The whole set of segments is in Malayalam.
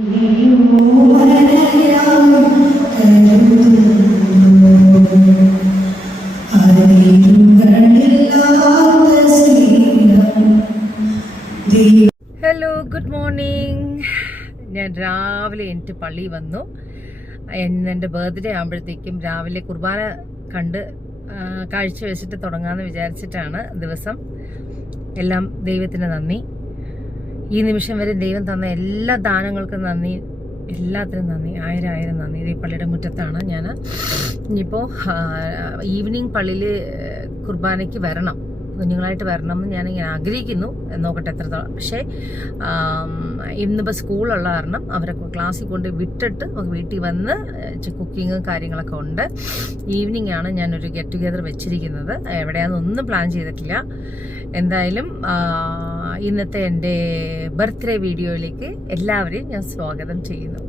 Hello, good morning. ഞാൻ രാവിലെ എനിക്ക് പള്ളി വന്നു. എൻ്റെ ബർത്ത്ഡേ ആകുമ്പോഴത്തേക്കും രാവിലെ കുർബാന കണ്ട് കാഴ്ച വെച്ചിട്ട് തുടങ്ങാമെന്ന് വിചാരിച്ചിട്ടാണ് ദിവസം. എല്ലാം ദൈവത്തിന് നന്ദി. ഈ നിമിഷം വരെ ദൈവം തന്ന എല്ലാ ദാനങ്ങൾക്കും നന്ദി, എല്ലാത്തിനും നന്ദി, ആയിരം നന്ദി. ഈ പള്ളിയുടെ മുറ്റത്താണ് ഞാൻ. ഇനിയിപ്പോൾ ഈവനിങ് പള്ളിയിൽ കുർബാനയ്ക്ക് വരണം, കുഞ്ഞുങ്ങളായിട്ട് വരണം എന്ന് ഞാനിങ്ങനെ ആഗ്രഹിക്കുന്നു. നോക്കട്ടെ എത്രത്തോളം. പക്ഷേ ഇന്നിപ്പോൾ സ്കൂളുള്ള കാരണം അവരെ ക്ലാസ്സിൽ കൊണ്ട് വിട്ടിട്ട് നമുക്ക് വീട്ടിൽ വന്ന് കുക്കിങ്ങും കാര്യങ്ങളൊക്കെ ഉണ്ട്. ഈവനിങ് ആണ് ഞാനൊരു ഗെറ്റ് ടുഗെദർ വെച്ചിരിക്കുന്നത്. എവിടെയാണെന്നൊന്നും പ്ലാൻ ചെയ്തിട്ടില്ല. എന്തായാലും ഇന്നത്തെ എൻ്റെ ബർത്ത്ഡേ വീഡിയോയിലേക്ക് എല്ലാവരെയും ഞാൻ സ്വാഗതം ചെയ്യുന്നു.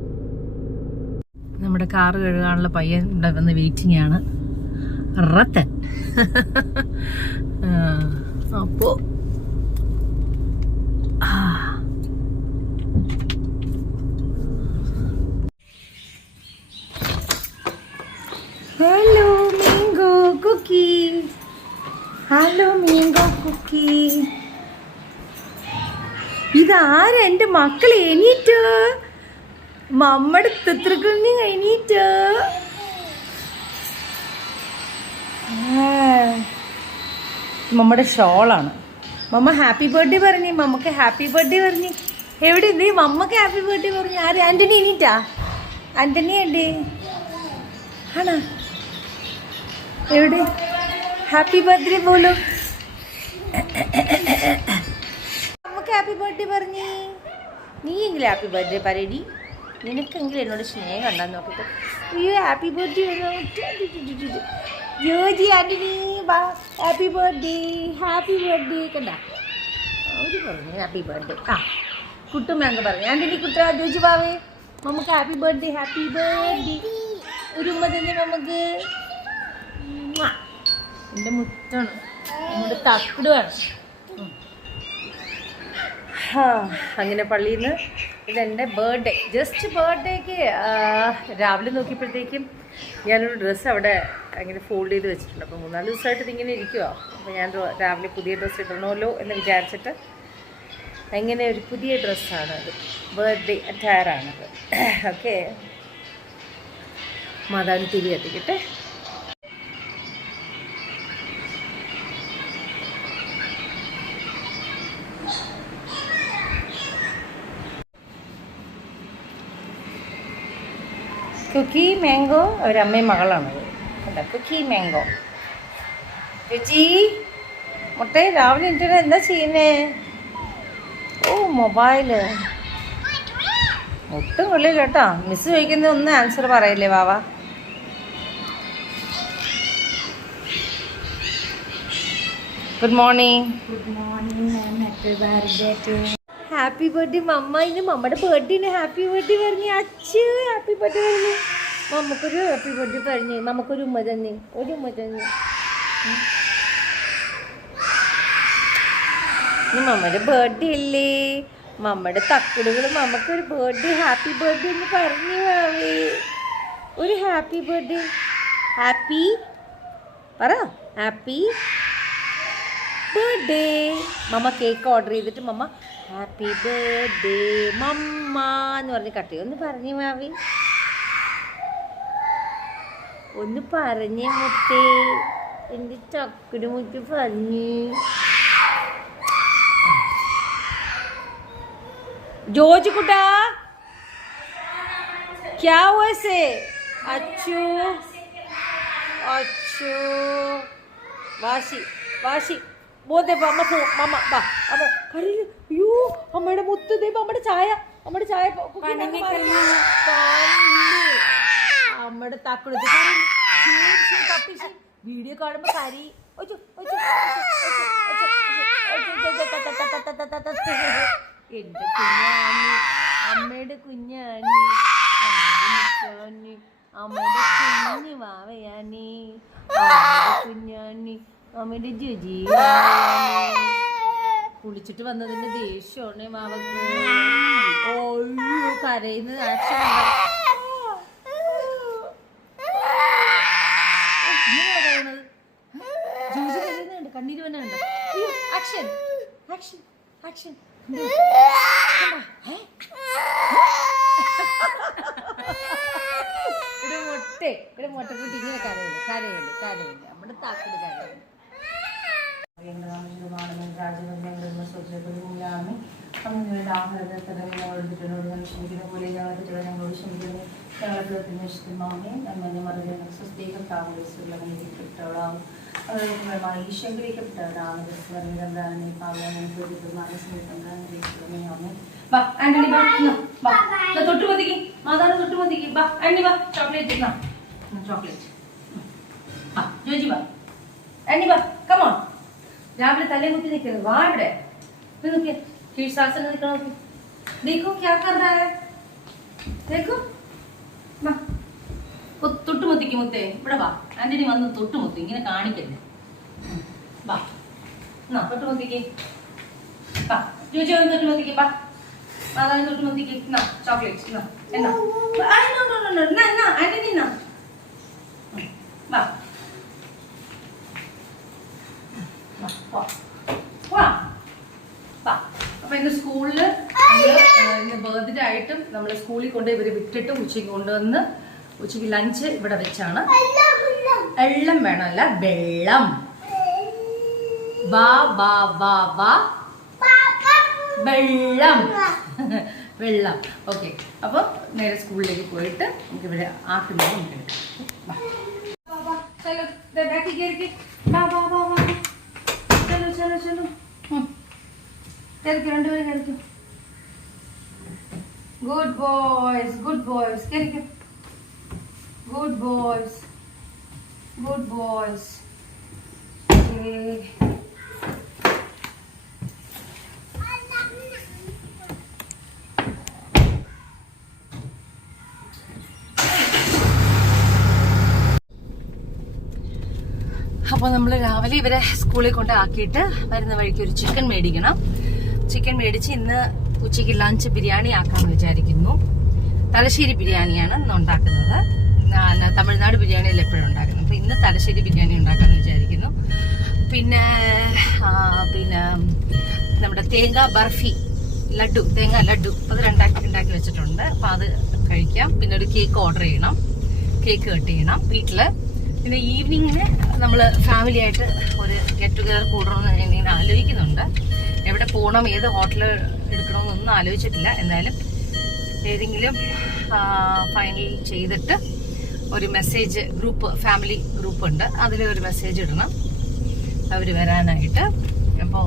നമ്മുടെ കാറ് കഴുകാനുള്ള പയ്യൻ ഇവിടെ വന്ന് വെയിറ്റിംഗ് ആണ്, റത്തൻ. അപ്പോ hello mango cookie, hello mango cookie. ഇതാരാ? എൻ്റെ മക്കൾ എണീറ്റ്, മമ്മയുടെ തിത്രക്കുഞ്ഞ് എണീറ്റ്. മമ്മയുടെ ഷോളാണ്. മമ്മ ഹാപ്പി ബർത്ത്ഡേ പറഞ്ഞു, മമ്മക്ക് ഹാപ്പി ബർത്ത്ഡേ പറഞ്ഞു. എവിടെ നീ? മമ്മക്ക് ഹാപ്പി ബർത്ത്ഡേ പറഞ്ഞു. ആര്? ആൻ്റണി എണീറ്റാ? ആൻ്റണി ഉണ്ട് ആണോ? എവിടെ? ഹാപ്പി ബർത്ത്ഡേ പോലും. മമ്മക്ക് ഹാപ്പി ബർത്ത്ഡേ പറഞ്ഞേ. നീ എങ്കിലും ഹാപ്പി ബർത്ത്ഡേ പറയടി. നിനക്കെങ്കിലും എന്നോട് സ്നേഹം കണ്ടാന്ന് നോക്കട്ടെ. അയ്യോ, happy birthday Joji Antony, happy birthday, happy birthday. കണ്ട അവർ പറഞ്ഞു ഹാപ്പി ബർത്ത്ഡേ. ആ കുട്ടും മാങ്ക പറഞ്ഞു. ആൻ്റണി കുട്ട, ജോജി ബാവേ, നമുക്ക് ഹാപ്പി ബർത്ത്ഡേ, ഹാപ്പി ബർത്ത്ഡേ. ഒരു ഉമ്മ തന്നെ നമുക്ക്. എൻ്റെ മുറ്റാണ്, നമ്മുടെ തക്കിടുവാണ്. അങ്ങനെ പള്ളിയിൽ നിന്ന് ഇതെൻ്റെ ബർത്ത്ഡേ, ജസ്റ്റ് ബർത്ത്ഡേക്ക് രാവിലെ നോക്കിയപ്പോഴത്തേക്കും ഞാനൊരു ഡ്രസ്സ് അവിടെ അങ്ങനെ ഫോൾഡ് ചെയ്ത് വെച്ചിട്ടുണ്ട്. അപ്പോൾ 3-4 ദിവസമായിട്ട് ഇതിങ്ങനെ ഇരിക്കുമോ. അപ്പോൾ ഞാൻ രാവിലെ പുതിയ ഡ്രസ്സ് ഇടണമല്ലോ എന്ന് വിചാരിച്ചിട്ട് അങ്ങനെ ഒരു പുതിയ ഡ്രസ്സാണത്, ബർത്ത്ഡേ അറ്റയറാണത്. ഓക്കെ, മാതാവിന് തിരി കത്തിക്കട്ടെ. കുക്കി മാംഗോ അവരമ്മയും മകളാണത്. കണ്ടോ, കുക്കി മാംഗോ. ചേച്ചി മുട്ടേ, രാവിലെ എന്നിട്ട് എന്താ ചെയ്യുന്നേ? ഓ, മൊബൈല്. ഒട്ടും കൊള്ളില്ല കേട്ടോ. മിസ് ചോദിക്കുന്നത് ഒന്നും ആൻസർ പറയില്ലേ വാവ? Good morning. Good morning ma'am. Happy birthday to. Happy birthday mamma. ഇന്ന് മമ്മയുടെ ബർത്ത്ഡേന് ഹാപ്പി ബർത്ത്ഡേ പറഞ്ഞു. അച്ഛ ഹാപ്പി ബർത്ത്ഡേ പറഞ്ഞു. മമ്മക്കൊരു ഹാപ്പി ബർത്ത്ഡേ പറഞ്ഞു. നമുക്കൊരു ഉമ്മ തന്നെ, ഒരു ഉമ്മ തന്നെ. ഇന്ന് മമ്മയുടെ ബർത്ത്ഡേ അല്ലേ? മമ്മയുടെ തക്കടുകൾ മമ്മക്കൊരു ബർത്ത്ഡേ, ഹാപ്പി ബർത്ത്ഡേ എന്ന് പറഞ്ഞു. മാവേ ഒരു ഹാപ്പി ബർത്ത്ഡേ. ഹാപ്പി പറ, ഹാപ്പി ബർത്ത്ഡേ. മമ്മ കേക്ക് ഓർഡർ ചെയ്തിട്ട് മമ്മ ഹാപ്പി ബർത്ത്ഡേ മമ്മ എന്ന് പറഞ്ഞ് കട്ട് ചെയ്യും. ഒന്ന് പറഞ്ഞേ മാവി, ഒന്ന് പറഞ്ഞേ മുത്തേ. എൻ്റെ ചക്കട് മുത്ത് പറഞ്ഞു. ജോജി കുട്ടാ, ക്യാ हुआ से? अच्छू अच्छू വാശി വാശി. ബോധേ അമ്മ പോ, മമ്മ വാ. അമ്മ കരയില്. അയ്യോ, അമ്മയുടെ മുത്ത് ദേ, അമ്മയുടെ ചായ, അമ്മയുടെ ചായ, അമ്മയുടെ തക്കുടുത്ത് വീഡിയോ കാണുമ്പോ കരി. എന്റെ കുഞ്ഞാണി, അമ്മയുടെ കുഞ്ഞാണി, അമ്മയുടെ കുഞ്ഞു വാവയാണി, അമ്മയുടെ കുഞ്ഞാണി, അമ്മയുടെ ജുജി കുടിച്ചിട്ട് വന്നതിന്റെ ദേഷ്യമാണ് മാവക്ക്. ഓയ്യോ കരയുന്ന ആക്ഷൻ കണ്ണീര് തന്നെ ഉണ്ട്. Action action action. ഇവിടെ മുട്ടക്കുട്ടി ഇങ്ങനെ കരയില്ല കരയില്ല കരയില്ല നമ്മുടെ താക്കട് കരയില്ല. അങ്ങനെയുള്ള ആഹാരത്തിനോട് ക്ഷമിക്കുന്ന പോലെ ഞങ്ങളുടെ ഞങ്ങളോട് ക്ഷമിക്കുന്നു. ഞങ്ങൾക്ക് തിന്മയെ നമ്മെ മറുപടി സ്വസ്ഥീകം പ്രാവുള്ളവളാവും അതുമായി ഈശ്വരീകരിക്കപ്പെട്ടവരാണ്. തൊട്ട് മതിക്ക് മാതാവ് തൊട്ട് മതിക്ക്. ആന്റി വാ ചോക്ലേറ്റ് ചോക്ലേറ്റ് ജോജി വാ ആന്റി വാ കമോൺ. രാവിലെ തലേ കുത്തി നിൽക്കരുത്. വാ ഇവിടെ നോക്കിയ शीर्षासन निकलो. देखो क्या कर रहा है. देखो തൊട്ടുമുത്തിക്ക് മുത്തേ ഇവിടെ വാ. ആന്റണി വന്ന് തൊട്ടുമുത്തി ഇങ്ങനെ കാണിക്കല്ലേ. വാ തൊട്ടുമുത്തിക്ക് വാ. ജൂജി വന്ന് തൊട്ടുമുത്തിക്ക് വാ. മാതാവിന് തൊട്ടുമുത്തിക്ക് ചോക്ലേറ്റ് എന്നാ ആന്റണി വാ വാ വാ. അപ്പൊ ഇന്ന് സ്കൂളില് ഇന്ന് ബർത്ത്ഡേ ആയിട്ടും നമ്മൾ സ്കൂളിൽ കൊണ്ട് ഇവര് വിട്ടിട്ട് ഉച്ചയ്ക്ക് കൊണ്ടുവന്ന് ഉച്ചയ്ക്ക് ലഞ്ച് ഇവിടെ വെച്ചാണ്. എള്ളം വേണമല്ല വെള്ളം. വെള്ളം വെള്ളം. ഓക്കെ അപ്പൊ നേരെ സ്കൂളിലേക്ക് പോയിട്ട് നമുക്ക് ഇവിടെ ആക്കുന്നത് നമുക്ക് രണ്ടുപേരും കഴിക്കും. ഗുഡ് ബോയ്സ് ഗുഡ് ബോയ്സ് കഴിക്കും. Good boys. Good boys. Okay. അപ്പോൾ നമ്മൾ രാവിലെ ഇവരെ സ്കൂളിൽ കൊണ്ട് ആക്കിയിട്ട് വരുന്ന വഴിക്ക് ഒരു ചിക്കൻ മേടിക്കണം. ചിക്കൻ മേടിച്ച് ഇന്ന് ഉച്ചയ്ക്ക് ലഞ്ച് ബിരിയാണി ആക്കാമെന്ന് വിചാരിക്കുന്നു. തലശ്ശേരി ബിരിയാണിയാണ് ഇന്ന് ഉണ്ടാക്കുന്നത്. തമിഴ്നാട് ബിരിയാണിയിൽ എപ്പോഴും ഉണ്ടാക്കുന്നത്. അപ്പൊ ഇന്ന് തലശ്ശേരി ബിരിയാണി ഉണ്ടാക്കാന്ന് വിചാരിക്കുന്നു. പിന്നെ നമ്മുടെ തേങ്ങ ബർഫി ലഡു, തേങ്ങ ലഡു അത് ഉണ്ടാക്കി വെച്ചിട്ടുണ്ട്. അപ്പൊ അത് കഴിക്കാം. പിന്നെ ഒരു കേക്ക് ഓർഡർ ചെയ്യണം, കേക്ക് കട്ട് ചെയ്യണം വീട്ടില്. പിന്നെ ഈവനിങ്ങിന് നമ്മള് ഫാമിലി ആയിട്ട് ഒരു ഗെറ്റ് ടുഗദർ കൂടണമെന്ന് ഇങ്ങനെ ആലോചിക്കുന്നുണ്ട്. എവിടെ പോകണം, ഏത് ഹോട്ടൽ എടുക്കണമെന്നൊന്നും ആലോചിച്ചിട്ടില്ല. എന്തായാലും ഏതെങ്കിലും ഫൈനൽ ചെയ്തിട്ട് ഒരു മെസ്സേജ് ഗ്രൂപ്പ്, ഫാമിലി ഗ്രൂപ്പ് ഉണ്ട്, അതിലൊരു മെസ്സേജ് ഇടണം അവർ വരാനായിട്ട്. അപ്പോൾ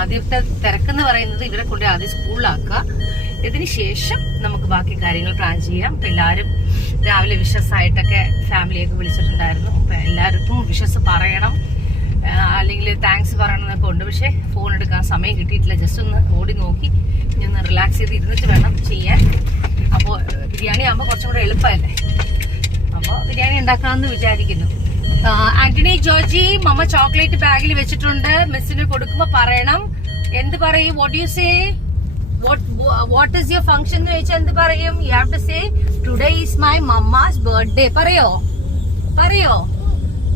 ആദ്യത്തെ തിരക്കെന്ന് പറയുന്നത് ഇവരെ കൊണ്ട് ആദ്യം സ്കൂളിലാക്കുക. ഇതിന് ശേഷം നമുക്ക് ബാക്കി കാര്യങ്ങൾ പ്ലാൻ ചെയ്യാം. അപ്പം എല്ലാവരും രാവിലെ വിഷസ്സായിട്ടൊക്കെ ഫാമിലിയൊക്കെ വിളിച്ചിട്ടുണ്ടായിരുന്നു. അപ്പം എല്ലാവർക്കും വിഷസ് പറയണം, അല്ലെങ്കിൽ താങ്ക്സ് പറയണമെന്നൊക്കെ ഉണ്ട്. പക്ഷേ ഫോൺ എടുക്കാൻ സമയം കിട്ടിയിട്ടില്ല. ജസ്റ്റ് ഒന്ന് ഓടി നോക്കി ഇനി ഒന്ന് റിലാക്സ് ചെയ്ത് ഇരുന്നിട്ട് വേണം ചെയ്യാൻ. അപ്പോൾ ബിരിയാണി ആകുമ്പോൾ കുറച്ചും കൂടെ എളുപ്പമല്ലേ. അപ്പോൾ ബിരിയാണി ഉണ്ടാക്കാമെന്ന് വിചാരിക്കുന്നു. ആന്റണി ജോർജി മമ്മ ചോക്ലേറ്റ് ബാഗിൽ വെച്ചിട്ടുണ്ട്. മിസ്സിന് കൊടുക്കുമ്പോ പറയണം. എന്ത് പറയും? What you say? What is your function എന്ന് ചോദിച്ചാൽ എന്ത് പറയും? You have to say today is my mamma's birthday. പറയോ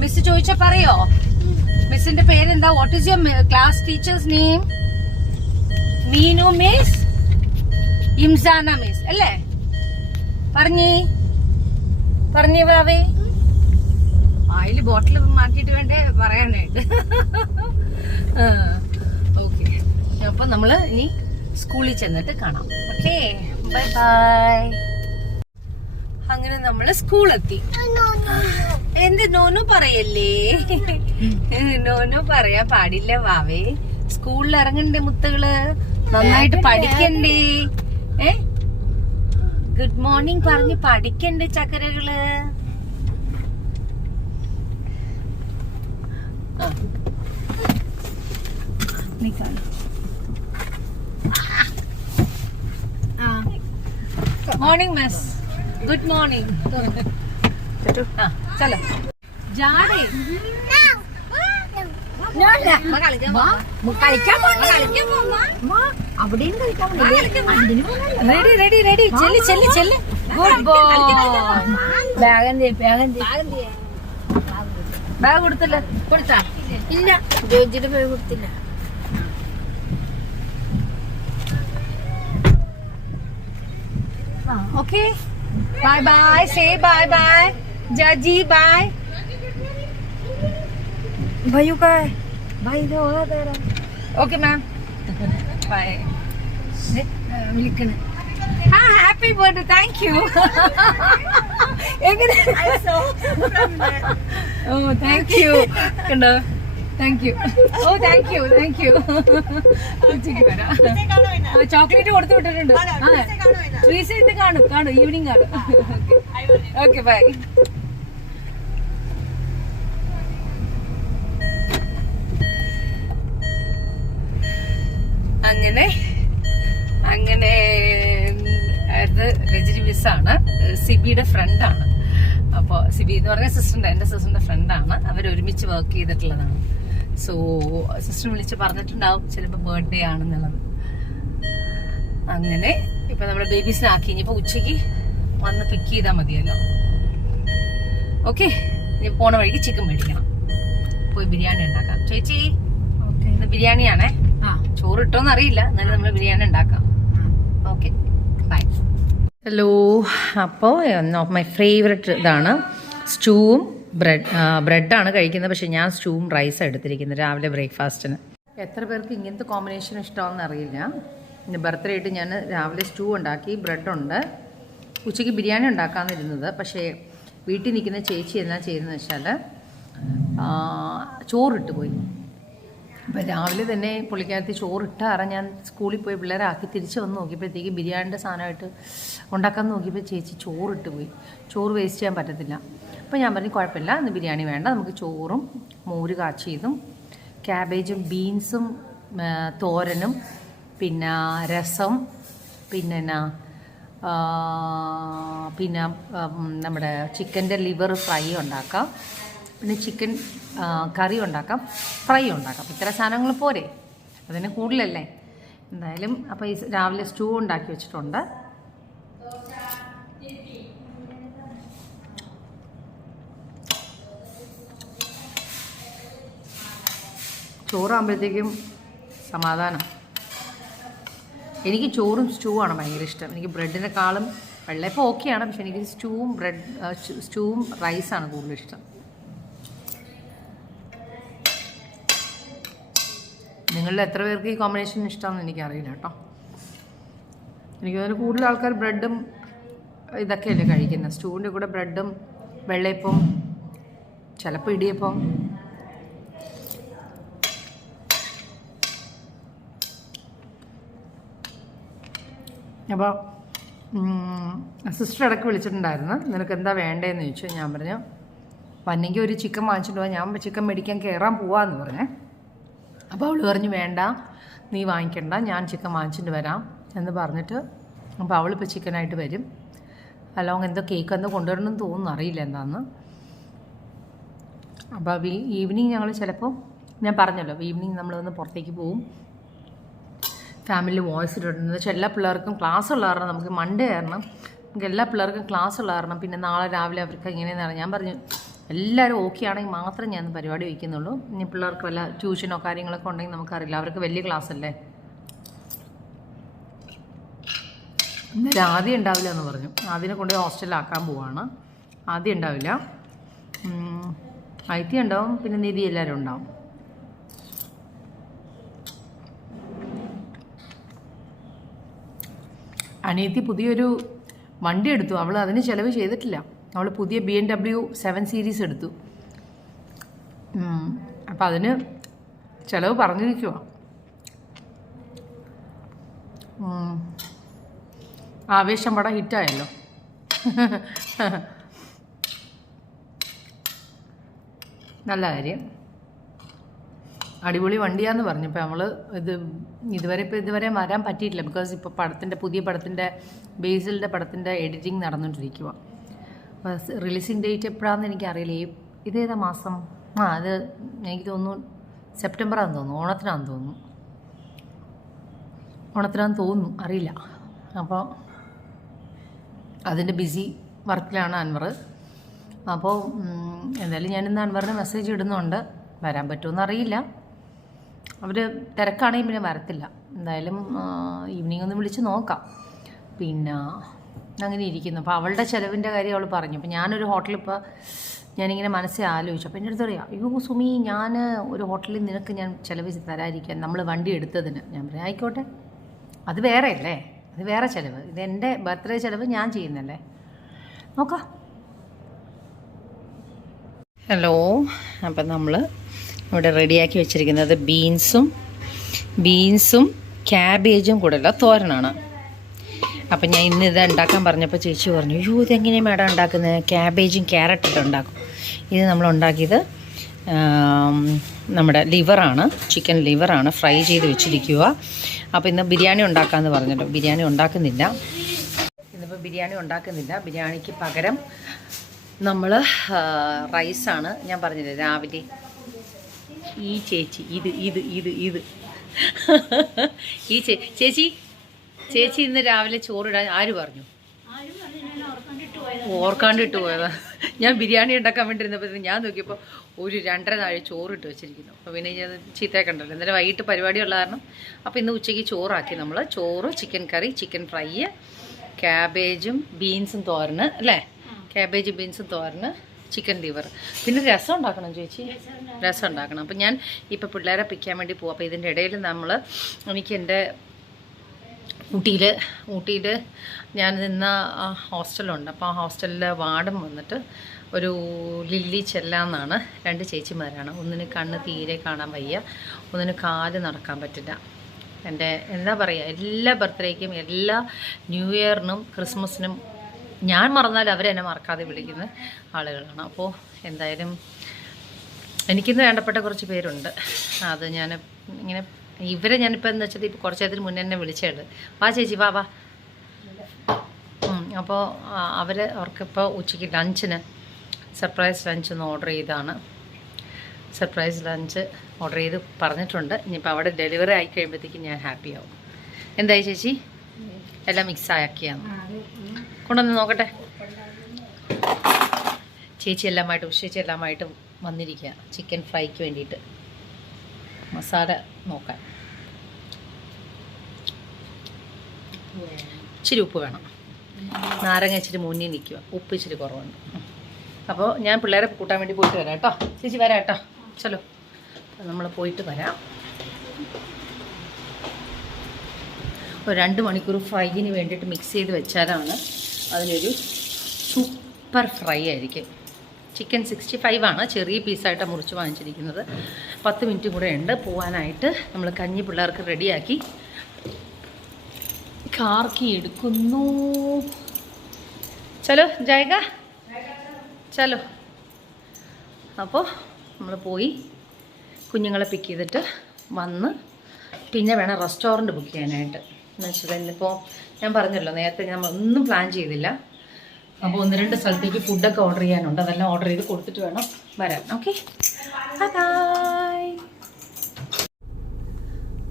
മിസ് ചോദിച്ചാ പറയോ? മിസ്സിന്റെ പേരെന്താ? What is your class teachers name? Meenu miss, Imsana miss അല്ലേ? പറഞ്ഞേ വാവേ. അതില് ബോട്ടിൽ മാറ്റിയിട്ട് വേണ്ടേ പറയാനായിട്ട്. ഓക്കെ, അപ്പൊ നമ്മള് ഇനി സ്കൂളിൽ ചെന്നിട്ട് കാണാം. Okay, bye by. അങ്ങനെ നമ്മള് സ്കൂളെത്തി. എന്ത് നോനു പറയല്ലേ? നോനു പറയാൻ പാടില്ല വാവേ. സ്കൂളിൽ ഇറങ്ങണ്ടേ മുത്തുകള്, നന്നായിട്ട് പഠിക്കണ്ടേ. ഗുഡ് മോർണിംഗ് പറഞ്ഞ് പഠിക്കണ്ടേ ചക്കരകള്. Morning miss, good morning. ചലോ ജാടേ കളിക്കാൻ അവിടെയും കളിക്കാൻ റെഡി റെഡി റെഡി ചെല്ല് ചെല്ല് ചെല്ല് ഗുഡ് ബോയ് ബാഗ് കൊടുത്തില്ല കൊടുത്താ ഇല്ല ജോജിയുടെ പേര് കൊടുത്തില്ല okay bye bye say bye bye Jaji bye ഭയു കാ ബൈ ഓക്കെ മാം ബൈ വിളിക്കണേ ഹാപ്പി ബർത്ത്ഡേ താങ്ക് യു എങ്ങനെ ഓ താങ്ക് യു കണ്ടോ thank you oh thank you thank you ഉച്ചയ്ക്ക് വരാം ചോക്ലേറ്റ് കൊടുത്തു വിട്ടിട്ടുണ്ട് റീസെന്റ് കാണും കാണും ഈവനിങ് കാണും ഓക്കെ ബൈ അങ്ങനെ അങ്ങനെ അത് രജനി മിസ്സാണ് സിബിയുടെ ഫ്രണ്ടാണ്. അപ്പോൾ സിബി എന്ന് പറഞ്ഞ സിസ്റ്ററിന്റെ എൻ്റെ സിസ്റ്ററിന്റെ ഫ്രണ്ടാണ്. അവർ ഒരുമിച്ച് വർക്ക് ചെയ്തിട്ടുള്ളതാണ്. സോ സിസ്റ്റർ വിളിച്ച് പറഞ്ഞിട്ടുണ്ടാവും ചിലപ്പോൾ ബർത്ത്ഡേ ആണെന്നുള്ളത്. അങ്ങനെ ഇപ്പൊ നമ്മുടെ ബേബീസിനെ ആക്കി ഇനിയിപ്പോ ഉച്ചയ്ക്ക് വന്ന് പിക്ക് ചെയ്താൽ മതിയല്ലോ. ഓക്കെ ഇനി പോണ വഴിക്ക് ചിക്കൻ മേടിക്കണം, പോയി ബിരിയാണി ഉണ്ടാക്കാം. ചേച്ചി ഇന്ന് ബിരിയാണിയാണേ, ചോറ് ഇട്ടോന്ന് അറിയില്ല, എന്നാലും നമ്മൾ ബിരിയാണി ഉണ്ടാക്കാം. Okay bye. ഹലോ, അപ്പോൾ വൺ ഓഫ് മൈ ഫേവററ്റ് ഇതാണ് സ്റ്റൂവും ബ്രെഡാണ് കഴിക്കുന്നത്. പക്ഷേ ഞാൻ സ്റ്റൂവും റൈസാണ് എടുത്തിരിക്കുന്നത് രാവിലെ ബ്രേക്ക്ഫാസ്റ്റിന്. എത്ര പേർക്ക് ഇങ്ങനത്തെ കോമ്പിനേഷൻ ഇഷ്ടമാണെന്ന് അറിയില്ല. എൻ്റെ ബർത്ത്ഡേ ആയിട്ട് ഞാൻ രാവിലെ സ്റ്റൂ ഉണ്ടാക്കി, ബ്രെഡുണ്ട്. ഉച്ചയ്ക്ക് ബിരിയാണി ഉണ്ടാക്കാമെന്നിരുന്നത്. പക്ഷേ വീട്ടിൽ നിൽക്കുന്ന ചേച്ചി എന്നാ ചെയ്യുന്നതെന്ന് വെച്ചാൽ ചോറിട്ട് പോയി. അപ്പോൾ രാവിലെ തന്നെ പുള്ളിക്കകത്ത് ചോറിട്ടാറ് ഞാൻ സ്കൂളിൽ പോയി പിള്ളേരെ ആക്കി തിരിച്ച് വന്ന് നോക്കിയപ്പോഴത്തേക്ക് ബിരിയാണിൻ്റെ സാധനമായിട്ട് ഉണ്ടാക്കാൻ നോക്കിയപ്പോൾ ചേച്ചി ചോറിട്ട് പോയി. ചോറ് വേസ്റ്റ് ചെയ്യാൻ പറ്റത്തില്ല. അപ്പോൾ ഞാൻ പറഞ്ഞു കുഴപ്പമില്ല, ഇന്ന് ബിരിയാണി വേണ്ട, നമുക്ക് ചോറും മോര് കാച്ചിയതും ക്യാബേജും ബീൻസും തോരനും പിന്നെ രസം പിന്നെ നമ്മുടെ ചിക്കൻ്റെ ലിവർ ഫ്രൈ ഉണ്ടാക്കാം, പിന്നെ ചിക്കൻ കറി ഉണ്ടാക്കാം, ഫ്രൈ ഉണ്ടാക്കാം. ഇത്ര സാധനങ്ങൾ പോരെ, അതിന് കൂടുതലല്ലേ എന്തായാലും. അപ്പോൾ ഈ രാവിലെ സ്റ്റൂ ഉണ്ടാക്കി വെച്ചിട്ടുണ്ട്. ചോറാകുമ്പോഴത്തേക്കും സമാധാനം. എനിക്ക് ചോറും സ്റ്റൂ ആണ് ഭയങ്കര ഇഷ്ടം. എനിക്ക് ബ്രെഡിനെക്കാളും വെള്ളയപ്പം ഓക്കെയാണ്, പക്ഷെ എനിക്ക് സ്റ്റൂവും റൈസാണ് കൂടുതൽ ഇഷ്ടം. നിങ്ങളിൽ എത്ര പേർക്ക് ഈ കോമ്പിനേഷൻ ഇഷ്ടമാണെന്ന് എനിക്കറിയില്ല കേട്ടോ. എനിക്ക് തോന്നുന്നു കൂടുതൽ ആൾക്കാർ ബ്രെഡും ഇതൊക്കെയല്ലേ കഴിക്കുന്നത്. സ്റ്റൂവിൻ്റെ കൂടെ ബ്രെഡും വെള്ളയപ്പം, ചിലപ്പോൾ ഇടിയപ്പം. അപ്പോൾ സിസ്റ്റർ ഇടയ്ക്ക് വിളിച്ചിട്ടുണ്ടായിരുന്നു, നിനക്ക് എന്താ വേണ്ടതെന്ന് ചോദിച്ചു. ഞാൻ പറഞ്ഞു വന്നെങ്കിൽ ഒരു ചിക്കൻ വാങ്ങിച്ചിട്ട് പോകാം, ഞാൻ ചിക്കൻ മേടിക്കാൻ കയറാൻ പോവാന്ന് പറഞ്ഞേ. അപ്പോൾ അവൾ പറഞ്ഞു വേണ്ട, നീ വാങ്ങിക്കണ്ട, ഞാൻ ചിക്കൻ വാങ്ങിച്ചിട്ട് വരാം എന്ന് പറഞ്ഞിട്ട്. അപ്പോൾ അവളിപ്പോൾ ചിക്കനായിട്ട് വരും. അലോങ് എന്തോ കേക്ക് എന്തോ കൊണ്ടുവരണമെന്ന് തോന്നുന്നു, അറിയില്ല എന്താണെന്ന്. അപ്പോൾ ഈവനിങ് ഞങ്ങൾ ചിലപ്പോൾ, ഞാൻ പറഞ്ഞല്ലോ ഈവനിങ് നമ്മളൊന്ന് പുറത്തേക്ക് പോവും. ഫാമിലി വോയിസ് ഇട്ടിട്ടുണ്ട്. വെച്ചാൽ എല്ലാ പിള്ളേർക്കും ക്ലാസ് ഉള്ള കാരണം, നമുക്ക് മൺഡേ കാരണം നമുക്ക് എല്ലാ പിള്ളേർക്കും ക്ലാസ് ഉള്ള കാരണം പിന്നെ നാളെ രാവിലെ അവർക്ക് എങ്ങനെയെന്നാണ്. ഞാൻ പറഞ്ഞു എല്ലാവരും ഓക്കെ ആണെങ്കിൽ മാത്രമേ ഞാൻ പരിപാടി വയ്ക്കുന്നുള്ളൂ. ഇനി പിള്ളേർക്ക് വല്ല ട്യൂഷനോ കാര്യങ്ങളൊക്കെ ഉണ്ടെങ്കിൽ നമുക്കറിയില്ല, അവർക്ക് വലിയ ക്ലാസ് അല്ലേ. ഇന്നലെ ആദ്യം ഉണ്ടാവില്ല എന്ന് പറഞ്ഞു. ആദ്യം കൊണ്ട് ഹോസ്റ്റലിലാക്കാൻ പോവാണ്. ആദ്യം ഉണ്ടാവില്ല, ഐതി ഉണ്ടാവും, പിന്നെ നിധി എല്ലാവരും ഉണ്ടാവും. അനിയത്തി പുതിയൊരു വണ്ടി എടുത്തു. അവൾ അതിന് ചിലവ് ചെയ്തിട്ടില്ല. അവൾ പുതിയ BMW 7 സീരീസ് എടുത്തു. അപ്പം അതിന് ചിലവ് പറഞ്ഞിരിക്കുക. ആവേശം പടം ഹിറ്റായല്ലോ. നല്ല കാര്യം, അടിപൊളി വണ്ടിയാന്ന് പറഞ്ഞു. ഇപ്പോൾ നമ്മൾ ഇതുവരെ വരാൻ പറ്റിയിട്ടില്ല. ബിക്കോസ് ഇപ്പോൾ പുതിയ പടത്തിൻ്റെ ബേസിലിൻ്റെ പടത്തിൻ്റെ എഡിറ്റിംഗ് നടന്നുകൊണ്ടിരിക്കുക. റിലീസിങ് ഡേറ്റ് എപ്പോഴാണെന്ന് എനിക്കറിയില്ല. ഇതേതാ മാസം? അത് എനിക്ക് തോന്നുന്നു സെപ്റ്റംബറാന്ന് തോന്നുന്നു, ഓണത്തിനാന്ന് തോന്നുന്നു, അറിയില്ല. അപ്പോൾ അതിൻ്റെ ബിസി വർക്കിലാണ് അൻവർ. അപ്പോൾ എന്തായാലും ഞാനിന്ന് അൻവറിന് മെസ്സേജ് ഇടുന്നുണ്ട്, വരാൻ പറ്റുമെന്ന് അറിയില്ല. അവർ തിരക്കാണെങ്കിൽ പിന്നെ വരത്തില്ല. എന്തായാലും ഈവനിങ് ഒന്ന് വിളിച്ച് നോക്കാം. പിന്നെ അങ്ങനെ ഇരിക്കുന്നു. അപ്പോൾ അവളുടെ ചിലവിൻ്റെ കാര്യം അവൾ പറഞ്ഞു. അപ്പോൾ ഞാനൊരു ഹോട്ടലിൽ ഇപ്പോൾ ഞാനിങ്ങനെ മനസ്സിൽ ആലോചിച്ചു. അപ്പോൾ എൻ്റെ അടുത്ത് പറയാം, അയ്യോ സുമി, ഞാൻ ഒരു ഹോട്ടലിൽ നിനക്ക് ഞാൻ ചിലവ് തരാതിരിക്കാൻ, നമ്മൾ വണ്ടി എടുത്തതിന്. ഞാൻ പറയാം ആയിക്കോട്ടെ, അത് വേറെ അല്ലേ, അത് വേറെ ചിലവ്. ഇതെൻ്റെ ബർത്ത്ഡേ ചിലവ് ഞാൻ ചെയ്യുന്നല്ലേ, നോക്കാം. ഹലോ, അപ്പം നമ്മൾ ഇവിടെ റെഡിയാക്കി വെച്ചിരിക്കുന്നത് ബീൻസും ക്യാബേജും കൂടെയുള്ള തോരനാണ്. അപ്പം ഞാൻ ഇന്ന് ഇത് ഉണ്ടാക്കാൻ പറഞ്ഞപ്പോൾ ചേച്ചി പറഞ്ഞു, അയ്യോ ഇതെങ്ങനെയാണ് മേഡം ഉണ്ടാക്കുന്നത്, ക്യാബേജും ക്യാരറ്റും ഉണ്ടാക്കും. ഇത് നമ്മൾ ഉണ്ടാക്കിയത് നമ്മുടെ ലിവറാണ്, ചിക്കൻ ലിവറാണ്, ഫ്രൈ ചെയ്ത് വെച്ചിരിക്കുക. അപ്പോൾ ഇന്ന് ബിരിയാണി ഉണ്ടാക്കാമെന്ന് പറഞ്ഞല്ലോ, ബിരിയാണി ഉണ്ടാക്കുന്നില്ല. ബിരിയാണിക്ക് പകരം നമ്മൾ റൈസാണ്. ഞാൻ പറഞ്ഞില്ലേ രാവിലെ ഈ ചേച്ചി ഇത് ഈ ചേച്ചി ഇന്ന് രാവിലെ ചോറിടാൻ ആര് പറഞ്ഞു? ഓർക്കാണ്ടിട്ട് പോയതാ. ഞാൻ ബിരിയാണി ഉണ്ടാക്കാൻ വേണ്ടിയിരുന്നപ്പോൾ ഞാൻ നോക്കിയപ്പോൾ ഒരു 2.5 നാഴി ചോറിട്ട് വെച്ചിരിക്കുന്നു. അപ്പോൾ പിന്നെ ഞാൻ ചീത്തയൊക്കെ ഉണ്ടല്ലോ. എന്നാലും വൈകിട്ട് പരിപാടിയുള്ള കാരണം അപ്പോൾ ഇന്ന് ഉച്ചയ്ക്ക് ചോറാക്കി. നമ്മൾ ചോറ്, ചിക്കൻ കറി, ചിക്കൻ ഫ്രൈ, ക്യാബേജും ബീൻസും തോരന് അല്ലേ, ക്യാബേജും ബീൻസും തോരന്, ചിക്കൻ ലിവർ, പിന്നെ രസം ഉണ്ടാക്കണം ചേച്ചി, രസം ഉണ്ടാക്കണം. അപ്പം ഞാൻ ഇപ്പോൾ പിള്ളേരെ പിക്കാൻ വേണ്ടി പോവാം. അപ്പോൾ ഇതിൻ്റെ ഇടയിൽ എനിക്ക് എൻ്റെ ഊട്ടിയിൽ ഞാൻ നിന്ന ഹോസ്റ്റലുണ്ട്. അപ്പോൾ ആ ഹോസ്റ്റലിലെ വാർഡൻ വന്നിട്ട് ഒരു ലില്ലി ചെല്ലാന്നാണ്, 2 ചേച്ചിമാരാണ്. ഒന്നിന് കണ്ണ് തീരെ കാണാൻ വയ്യ, ഒന്നിന് കാല് നടക്കാൻ പറ്റില്ല. എൻ്റെ എന്താ പറയുക, എല്ലാ ബർത്ത്ഡേക്കും എല്ലാ ന്യൂ ഇയറിനും ക്രിസ്മസിനും ഞാൻ മറന്നാൽ അവരെന്നെ മറക്കാതെ വിളിക്കുന്ന ആളുകളാണ്. അപ്പോൾ എന്തായാലും എനിക്കിന്ന് വേണ്ടപ്പെട്ട കുറച്ച് പേരുണ്ട്. അത് ഞാൻ ഇങ്ങനെ ഇവരെ ഞാനിപ്പോൾ എന്താ വെച്ചാൽ ഇപ്പോൾ കുറച്ച് നേരത്തിന് മുന്നേ എന്നെ വിളിച്ചത്, വാ ചേച്ചി വാ. അപ്പോൾ അവർക്കിപ്പോൾ ഉച്ചയ്ക്ക് ലഞ്ചിന് സർപ്രൈസ് ലഞ്ച് ഒന്ന് ഓർഡർ ചെയ്താണ്. സർപ്രൈസ് ലഞ്ച് ഓർഡർ ചെയ്ത് പറഞ്ഞിട്ടുണ്ട്. ഇനിയിപ്പോൾ അവിടെ ഡെലിവറി ആയി കഴിയുമ്പോഴത്തേക്കും ഞാൻ ഹാപ്പി ആവും. എന്തായി ചേച്ചി, എല്ലാം മിക്സ് ആക്കിയാണ് കൊണ്ടുവന്ന് നോക്കട്ടെ. ചേച്ചി എല്ലാമായിട്ട് വന്നിരിക്കുക ചിക്കൻ ഫ്രൈക്ക് വേണ്ടിയിട്ട് മസാല നോക്കാൻ. ഇച്ചിരി ഉപ്പ് വേണം, നാരങ്ങ ഇച്ചിരി മുന്നിൽ നിൽക്കുക, ഉപ്പ് ഇച്ചിരി കുറവുണ്ട്. അപ്പോൾ ഞാൻ പിള്ളേരെ കൂട്ടാൻ വേണ്ടി പോയിട്ട് വരാം കേട്ടോ. ചേച്ചി വരാം കേട്ടോ, ചലോ നമ്മൾ പോയിട്ട് വരാം. ഒരു 2 മണിക്കൂർ ഫ്രൈയിന് വേണ്ടിയിട്ട് മിക്സ് ചെയ്ത് വെച്ചാലാണ് അതിനൊരു സൂപ്പർ ഫ്രൈ ആയിരിക്കും. ചിക്കൻ 65 ആണ്, ചെറിയ പീസായിട്ടാണ് മുറിച്ച് വാങ്ങിച്ചിരിക്കുന്നത്. 10 മിനിറ്റ് കൂടെ ഉണ്ട് പോകാനായിട്ട്. നമ്മൾ കഞ്ഞി പിള്ളേർക്ക് റെഡിയാക്കി കാർക്കി എടുക്കുന്നു. ചലോ ജായക ചലോ. അപ്പോൾ നമ്മൾ പോയി കുഞ്ഞുങ്ങളെ പിക്ക് ചെയ്തിട്ട് വന്ന് പിന്നെ വേണം റെസ്റ്റോറൻറ്റ് ബുക്ക് ചെയ്യാനായിട്ട്. എന്ന് വെച്ചാൽ ഇന്നിപ്പോൾ ഞാൻ പറഞ്ഞല്ലോ നേരത്തെ ഞാൻ ഒന്നും പ്ലാൻ ചെയ്തില്ല. അപ്പോൾ 1-2 സ്ഥലത്തേക്ക് ഫുഡൊക്കെ ഓർഡർ ചെയ്യാനുണ്ട്. അതെല്ലാം ഓർഡർ ചെയ്ത് കൊടുത്തിട്ട് വേണം വരാൻ. Okay, bye.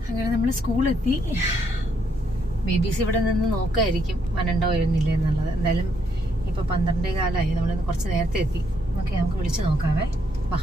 അങ്ങനെ നമ്മൾ സ്കൂളെത്തി. ബേബീസ് ഇവിടെ നിന്ന് നോക്കായിരിക്കും വരണ്ടോ വരുന്നില്ല എന്നുള്ളത്. എന്തായാലും ഇപ്പോൾ 12:15 നമ്മൾ കുറച്ച് നേരത്തെ എത്തി. ഓക്കെ, നമുക്ക് വിളിച്ച് നോക്കാവേ. വാ.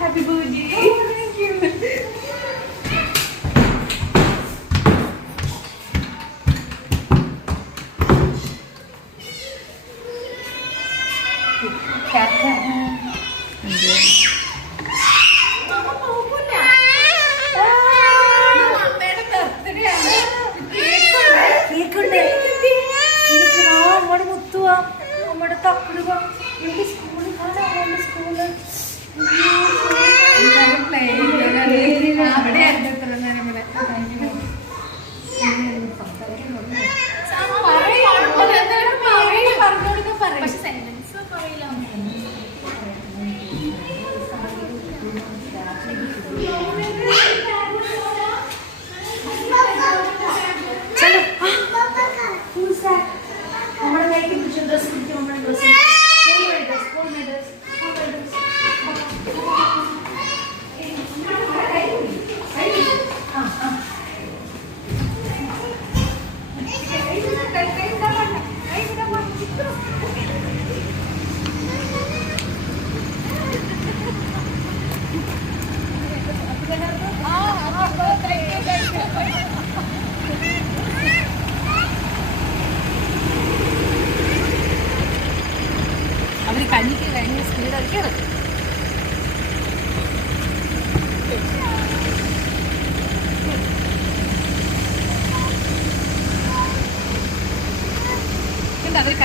Happy birthday. Oh, thank you.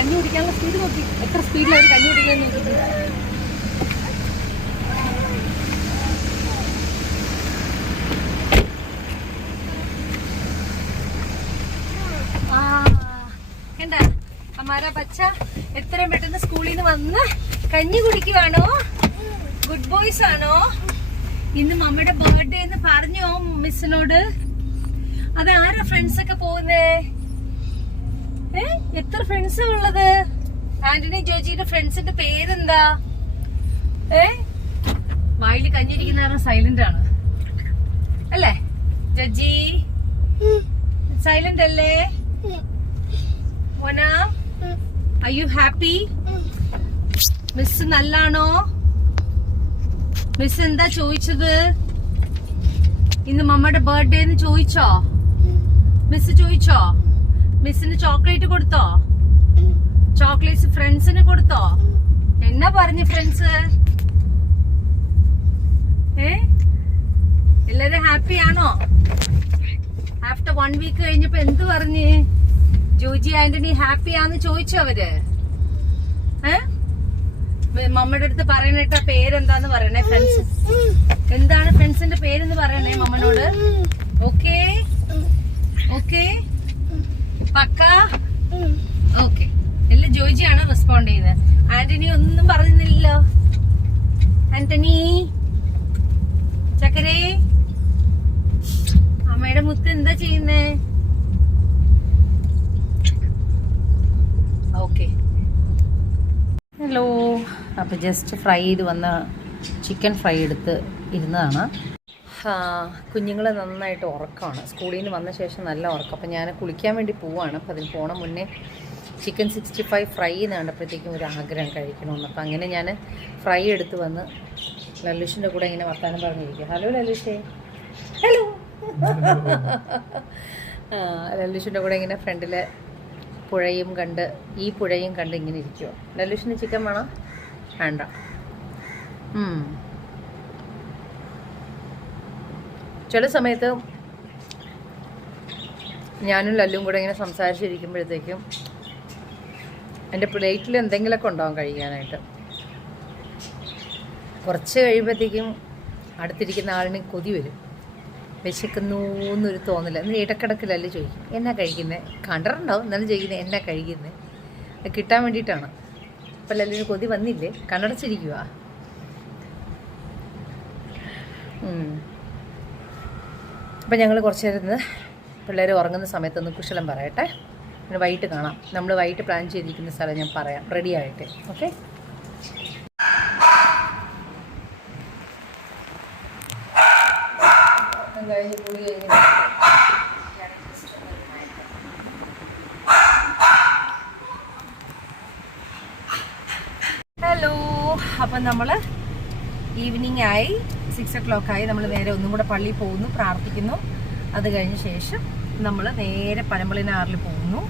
കഞ്ഞി കുടിക്കാനുള്ള സ്പീഡ് നോക്കി, എത്ര സ്പീഡിലാണ് കഞ്ഞി കുടിക്കാൻ നോക്കി. കണ്ട അമ്മാരാ ബച്ച എത്രയും പെട്ടെന്ന് സ്കൂളിൽ നിന്ന് വന്ന് കഞ്ഞി കുടിക്കുവാണോ? ഗുഡ് ബോയ്സ് ആണോ? ഇന്ന് മമ്മയുടെ ബർത്ത്ഡേ എന്ന് പറഞ്ഞോ മിസ്സിനോട്? അത് ആരാ ഫ്രണ്ട്സ് ഒക്കെ പോകുന്നേ? എത്ര ഫ്രണ്ട്സാ ഉള്ളത്? ആന്റണി ജോജിയുടെ ഫ്രണ്ട്സിന്റെ പേരെന്താ? വായില് കഞ്ഞിരിക്കുന്ന സൈലന്റ് ആണ് അല്ലേ ജഡ്ജി? സൈലന്റ് അല്ലേ? Are you happy? മിസ് നല്ലാണോ? മിസ് എന്താ ചോദിച്ചത്? ഇന്ന് മമ്മയുടെ ബർത്ത്ഡേ എന്ന് ചോദിച്ചോ? മിസ് ചോദിച്ചോ? മിസ്സിന് ചോക്ലേറ്റ് കൊടുത്തോ? ചോക്ലേറ്റ്സ് ഫ്രണ്ട്സിന് കൊടുത്തോ? എന്നാ പറഞ്ഞു ഫ്രണ്ട്സ്? എല്ലാരും ഹാപ്പി ആണോ? ആഫ്റ്റർ 1 വീക്ക് കഴിഞ്ഞപ്പോ എന്ത് പറഞ്ഞ്? ജോജി ആന്റണി ഹാപ്പിയാന്ന് ചോദിച്ചോ അവര്? മമ്മയുടെ അടുത്ത് പറയണേട്ട പേരെന്താന്ന് പറയണേ? ഫ്രണ്ട്സ് എന്താണ് ഫ്രണ്ട്സിന്റെ പേരെന്ന് പറയണേ മമ്മനോട്? ഓക്കേ ഓക്കേ പക്ക ഓക്കെ. എല്ലാം ജോജിയാണ് റെസ്പോണ്ട് ചെയ്യുന്നത്. ആന്റണി ഒന്നും പറഞ്ഞില്ലല്ലോ. ആന്റണി ചക്കരേ അമ്മയുടെ മുത്ത് എന്താ ചെയ്യുന്നേ? ഓക്കെ. ഹലോ. അപ്പോൾ ജസ്റ്റ് ഫ്രൈ ചെയ്ത് വന്ന ചിക്കൻ ഫ്രൈ എടുത്ത് ഇരുന്നതാണ്. കുഞ്ഞുങ്ങൾ നന്നായിട്ട് ഉറക്കമാണ്. സ്കൂളിൽ നിന്ന് വന്ന ശേഷം നല്ല ഉറക്കം. അപ്പോൾ ഞാൻ കുളിക്കാൻ വേണ്ടി പോവാണ്. അപ്പോൾ അതിന് പോണ മുന്നേ ചിക്കൻ 65 ഫ്രൈ എന്ന് കണ്ടപ്പോഴത്തേക്കും ഒരു ആഗ്രഹം കഴിക്കണമെന്ന്. അപ്പോൾ അങ്ങനെ ഞാൻ ഫ്രൈ എടുത്ത് വന്ന് ലല്ലുഷിൻ്റെ കൂടെ ഇങ്ങനെ വർത്താനം പറഞ്ഞിരിക്കും. ഹലോ ലല്ലുഷേ. ഹലോ. ലല്ലുഷിൻ്റെ കൂടെ ഇങ്ങനെ ഫ്രണ്ടിൽ പുഴയും കണ്ട് ഈ പുഴയും കണ്ട് ഇങ്ങനെ ഇരിക്കുമോ. ലല്ലുഷിന് ചിക്കൻ വേണം? വേണ്ട. ചില സമയത്ത് ഞാനും ലല്ലും കൂടെ ഇങ്ങനെ സംസാരിച്ചിരിക്കുമ്പോഴത്തേക്കും എൻ്റെ പ്ലേറ്റിൽ എന്തെങ്കിലുമൊക്കെ ഉണ്ടാവും കഴിക്കാനായിട്ട്. കുറച്ച് കഴിയുമ്പോഴത്തേക്കും അടുത്തിരിക്കുന്ന ആളിന് കൊതി വരും. വിശക്കുന്നു എന്നൊരു തോന്നില്ല. എന്നിട്ട് ഇടക്കിടക്കിലല്ലേ ചോദിക്കും എന്നാ കഴിക്കുന്നത്? കണ്ടിട്ടുണ്ടാവും എന്നാലും ചോദിക്കുന്നത് എന്നാ കഴിക്കുന്നത്? അത് കിട്ടാൻ വേണ്ടിയിട്ടാണ്. അപ്പം ലല്ലിന് കൊതി വന്നില്ലേ? കണ്ണടച്ചിരിക്കുക. അപ്പം ഞങ്ങൾ കുറച്ച് നേരം പിള്ളേർ ഉറങ്ങുന്ന സമയത്തൊന്ന് കുശലം പറയട്ടെ. പിന്നെ വൈകിട്ട് കാണാം. നമ്മൾ വൈകിട്ട് പ്ലാൻ ചെയ്തിരിക്കുന്ന സ്ഥലം ഞാൻ പറയാം റെഡി ആയിട്ട്. ഓക്കെ. കഴിഞ്ഞ് കുളി കഴിഞ്ഞ് ഹലോ. അപ്പം നമ്മൾ ഈവനിങ് ആയി, 6 o'clock ആയി. നമ്മൾ നേരെ ഒന്നും കൂടെ പള്ളിയിൽ പോകുന്നു, പ്രാർത്ഥിക്കുന്നു. അത് കഴിഞ്ഞ ശേഷം നമ്മൾ നേരെ പനമ്പളിനാറിൽ പോകുന്നു.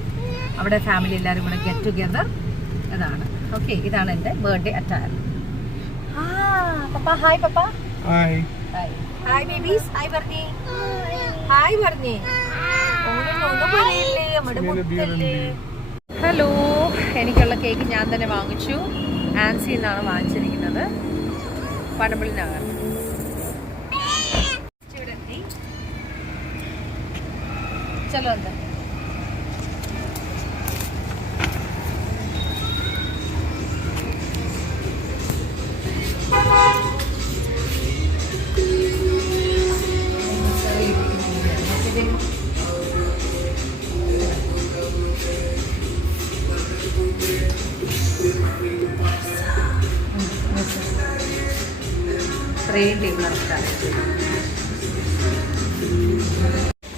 അവിടെ ഫാമിലി എല്ലാവരും കൂടെ ഗെറ്റ് ടുഗെദർ. അതാണ്. ഓക്കെ. ഇതാണ് എൻ്റെ ബർത്ത്ഡേ അറ്റയർ. പപ്പ ഹായ്. പപ്പ ഹായ്. Hi babies. ഹായ് പറഞ്ഞേ. ഹായ് പറഞ്ഞേ. ഒന്നും പറയില്ലേ നമ്മുടെ മുത്തല്ലേ. ഹലോ. എനിക്കുള്ള കേക്ക് ഞാൻ തന്നെ വാങ്ങിച്ചു. ആൻസിയിൽ നിന്നാണ് വാങ്ങിച്ചിരിക്കുന്നത്. പനമ്പള്ളി നഗർ. ഇവിടെ എത്തി. ചലോ എന്താ ഇത്രയും ടേബിൾ ഇറക്കാം.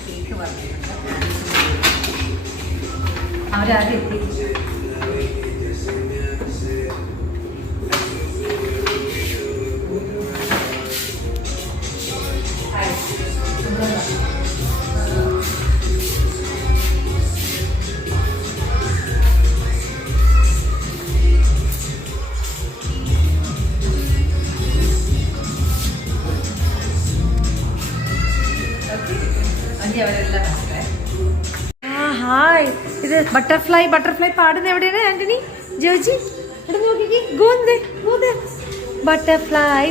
കേക്ക് പറഞ്ഞിട്ടുണ്ട്. അവരാദ്യം എത്തി. ഹായ്. ഇത് ഇത് ബട്ടർഫ്ലൈ പാടുന്ന എവിടെയാണ് ആന്റണി ജോജി? ഇവിടെ നോക്കിക്കേ, butterfly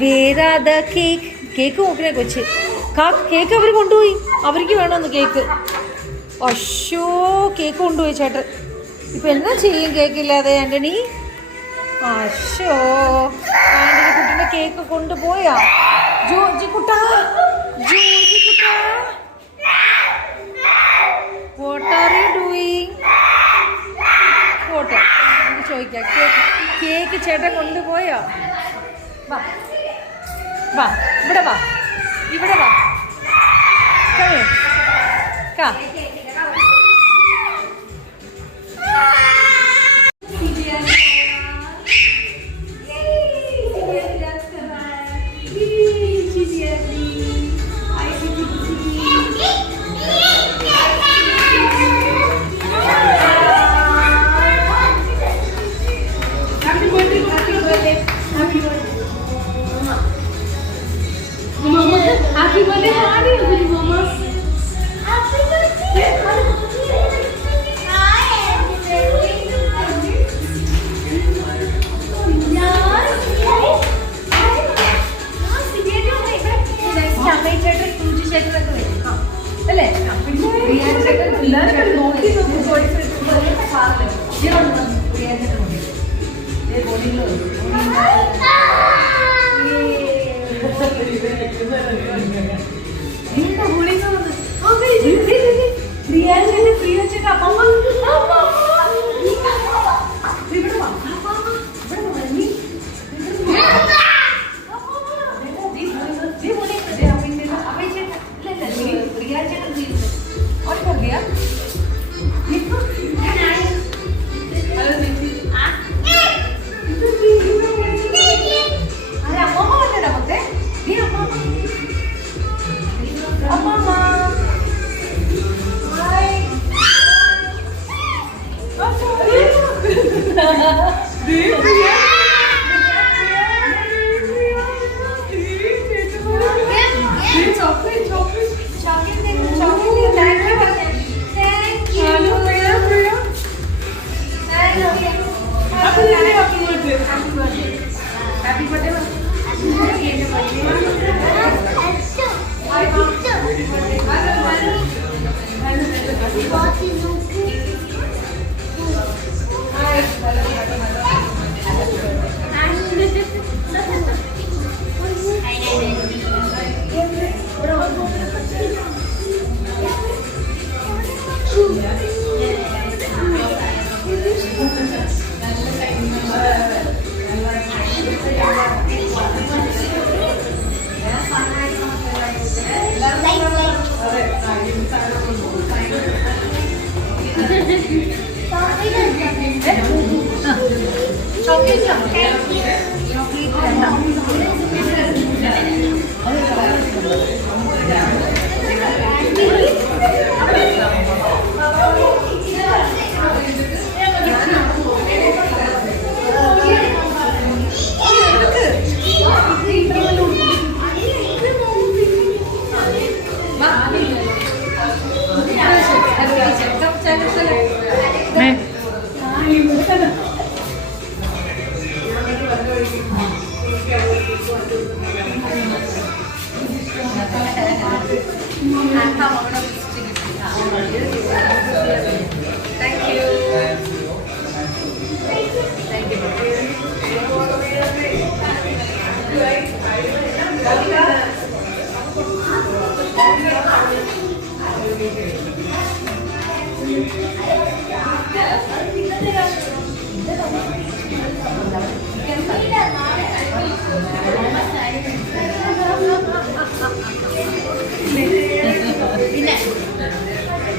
where are the cake നോക്കണേ കൊച്ച്. കേക്ക് അവർ കൊണ്ടുപോയി, അവർക്ക് വേണമെന്ന് കേക്ക്. അശ്ശോ, കേക്ക് കൊണ്ടുപോയി ചേട്ടൻ. ഇപ്പൊ എന്നാ ചെയ്യും കേക്കില്ലാതെ ആന്റണി? അശ്ശോ, ആന്റണി കുട്ടീന്റെ cake കൊണ്ടുപോയാ? Joji Kutta, what are you doing? പോട്ടെ, എനിക്ക് ചോദിക്കാം. കേക്ക് ചേട്ടൻ കൊണ്ടുപോയോ? വാ വാ, ഇവിടെ വാ, ഇവിടെ വാ. കാ Happy birthday, Hari, Mama. Happy birthday. അല്ലേ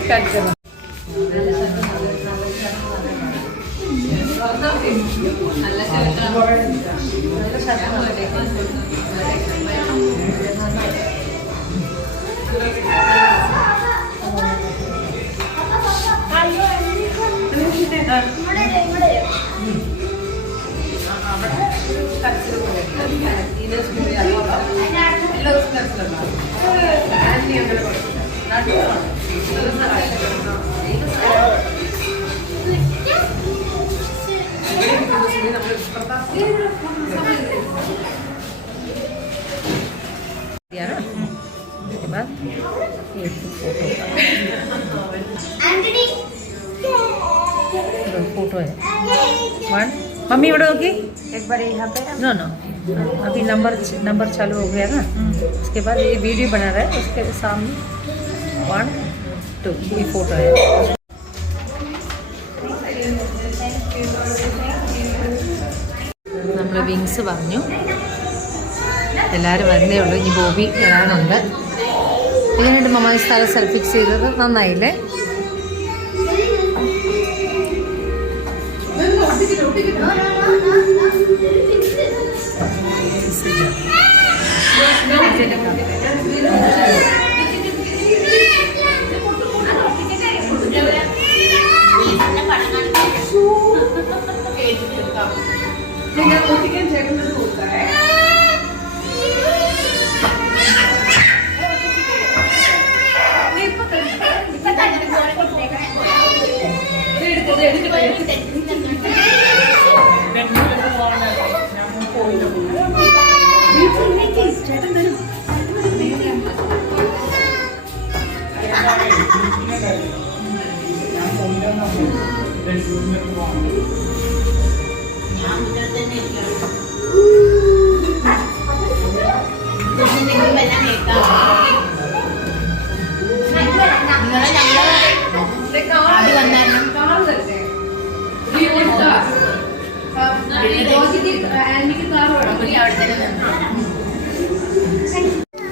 Gracias. फोटो है वन मम्मी इधर होगी एक बार यहाँ पे नो नो अभी नंबर चालू हो गया ना उसके बाद ये वीडियो बना रहा है उसके सामने 1 2 ये फोटो है നമ്മൾ വിങ്സ് പറഞ്ഞു എല്ലാവരും വരുന്നേ ഉള്ളൂ ഇനി ബോബി വരാനുണ്ട് ഇതിനായിട്ട് മമ്മ സ്ഥലം സെൽഫിക്സ് ചെയ്തത് നന്നായില്ലേ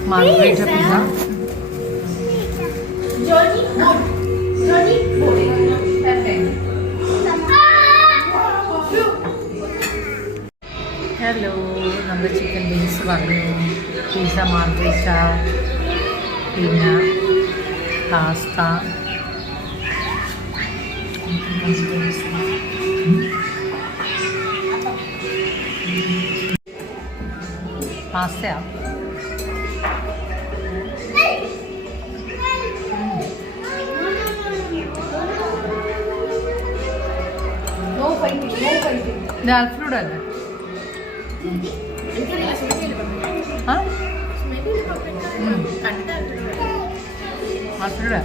Margarita pizza. Hello, നമ്മുടെ ചിക്കൻ വിങ്സ് പറഞ്ഞു പിസ്സ മാർഗരീറ്റ പിന്നെ പാസ്ത പാസ്തയാ ഇത് അൽഫ്രൂഡ് അല്ലേ അൽഫ്രൂഡ്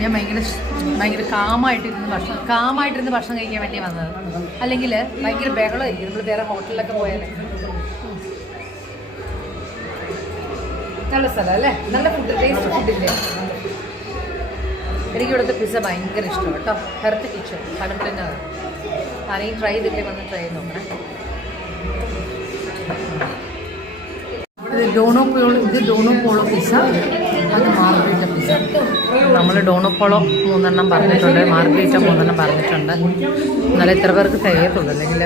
ഞാൻ ഭയങ്കര കാമായിട്ടിരുന്ന് ഭക്ഷണം കഴിക്കാൻ വേണ്ടി വന്നത് അല്ലെങ്കിൽ ഭയങ്കര ബഹളമായിരിക്കും നമ്മൾ വേറെ ഹോട്ടലിലൊക്കെ പോയാലേ നല്ല സ്ഥലം അല്ലേ നല്ല ഫുഡ് ടേസ്റ്റ് ഫുഡില്ലേ എനിക്ക് ഇവിടുത്തെ പിസ്സ ഭയങ്കര ഇഷ്ടമാണ് കേട്ടോ ഹെർത്ത് കിച്ചൺ കടമ്പലിൻ്റെ ആരെയും ട്രൈ ചെയ്തിട്ടേ വന്ന് ട്രൈ ചെയ്ത് നോക്കണേ ഇത് ഡോണോപോളോ പിസ്സ അത് മാർഗരീറ്റ പിസ്സ നമ്മൾ ഡോണോപോളോ 3 എണ്ണം പറഞ്ഞിട്ടുണ്ട് മാർഗരീറ്റ 3 എണ്ണം പറഞ്ഞിട്ടുണ്ട് എന്നാലും എത്ര പേർക്ക് തികയത്തുള്ളൂ അല്ലെങ്കിൽ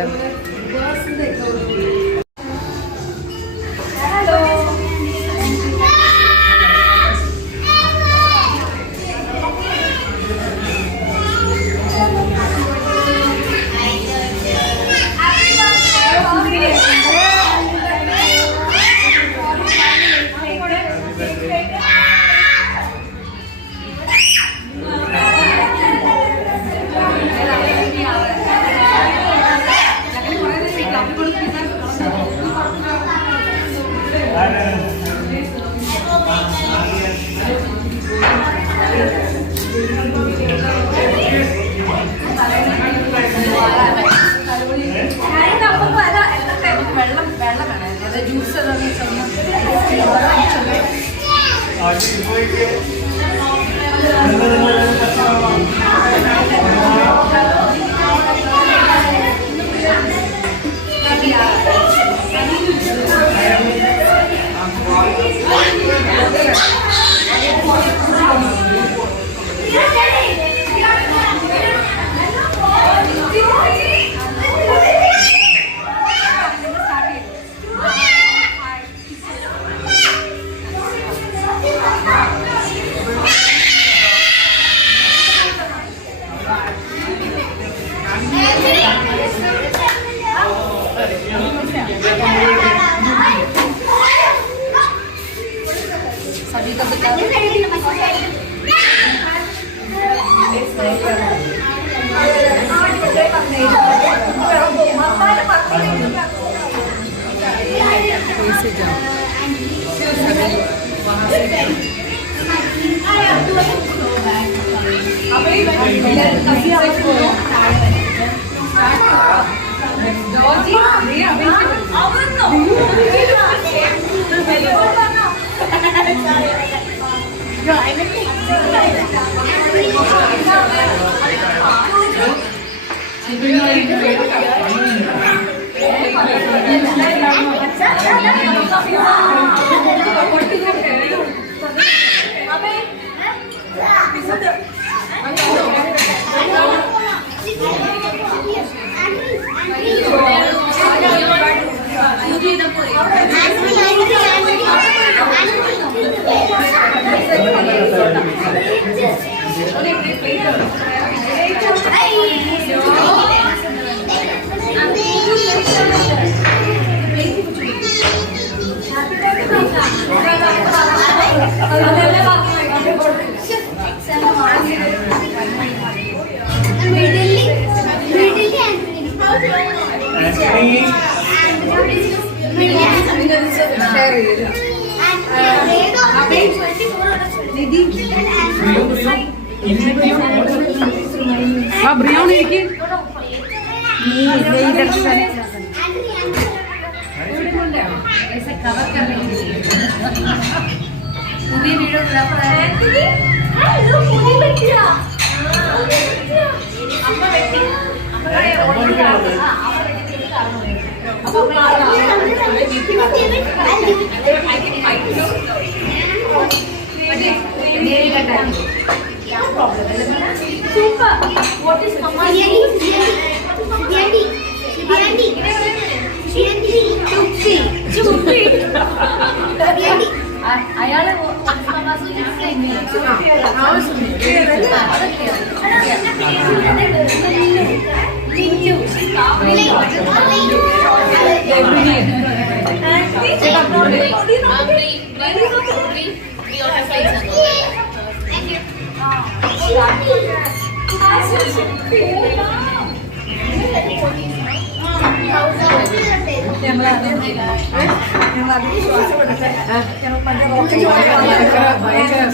അയാള്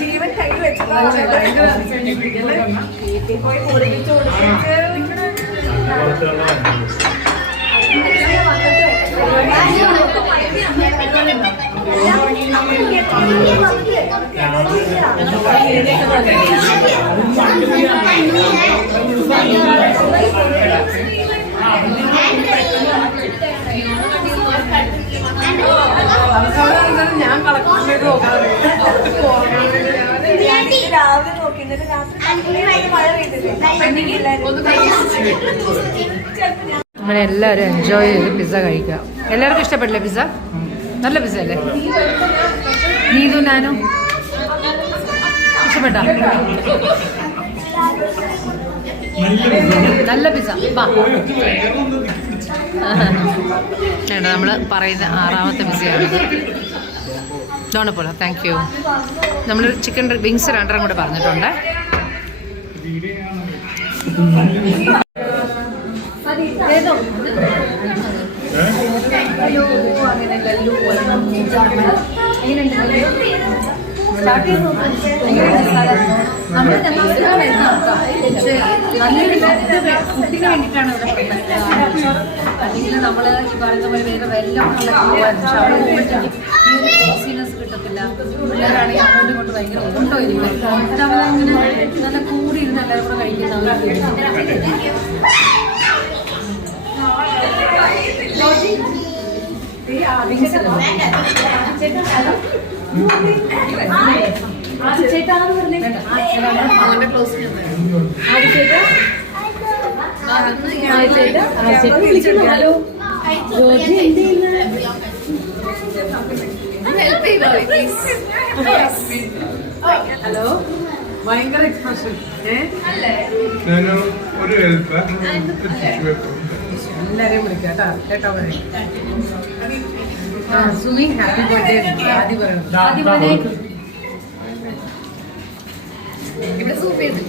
ജീവൻ കയ്യിൽ വെച്ചതാ പോയി പൊടിച്ചു ഞാൻ കളക്ടറിലേക്ക് രാവിലെ നോക്കി എന്നിട്ട് രാത്രി മഴ പെയ്തില്ലേ അങ്ങനെ എല്ലാവരും എൻജോയ് ചെയ്ത് പിസ്സ കഴിക്കാം. എല്ലാവർക്കും ഇഷ്ടപ്പെട്ടില്ലേ പിസ്സ? നല്ല പിസ്സ അല്ലേ? നീതു നാനും ഇഷ്ടപ്പെട്ട? നല്ല പിസ്സ. നമ്മൾ പറയുന്ന 6ാമത്തെ പിസ്സയാണിത്. ഡോണപ്പോളോ, താങ്ക് യു. നമ്മൾ ചിക്കൻ വിങ്സ് 2 കൂടെ പറഞ്ഞിട്ടുണ്ട്. കുട്ടിക്ക് വേണ്ടിയിട്ടാണ് അല്ലെങ്കിൽ നമ്മൾ ഈ പറയുന്ന പോലെ വേറെ വെല്ലം ഈ ഒരു ഈസിനെസ് കിട്ടത്തില്ല. പിള്ളേരാണെങ്കിൽ അങ്ങോട്ടും ഇങ്ങോട്ട് ഭയങ്കര ഓട്ടമായിരിക്കും. അങ്ങനെ നല്ല കൂടി ഇരുന്ന് എല്ലാവരും കൂടെ കഴിക്കുന്ന ഹലോ, ഭയങ്കര എക്സ്പ്രഷൻ. ഒരു എല്ലാരെയും വിളിക്കാം കേട്ടോ. സുമി ഹാപ്പി ബർത്ത്ഡേ ആദ്യം പറയണം. ആദ്യം ഇവിടെ സൂപ്പ് ചെയ്ത്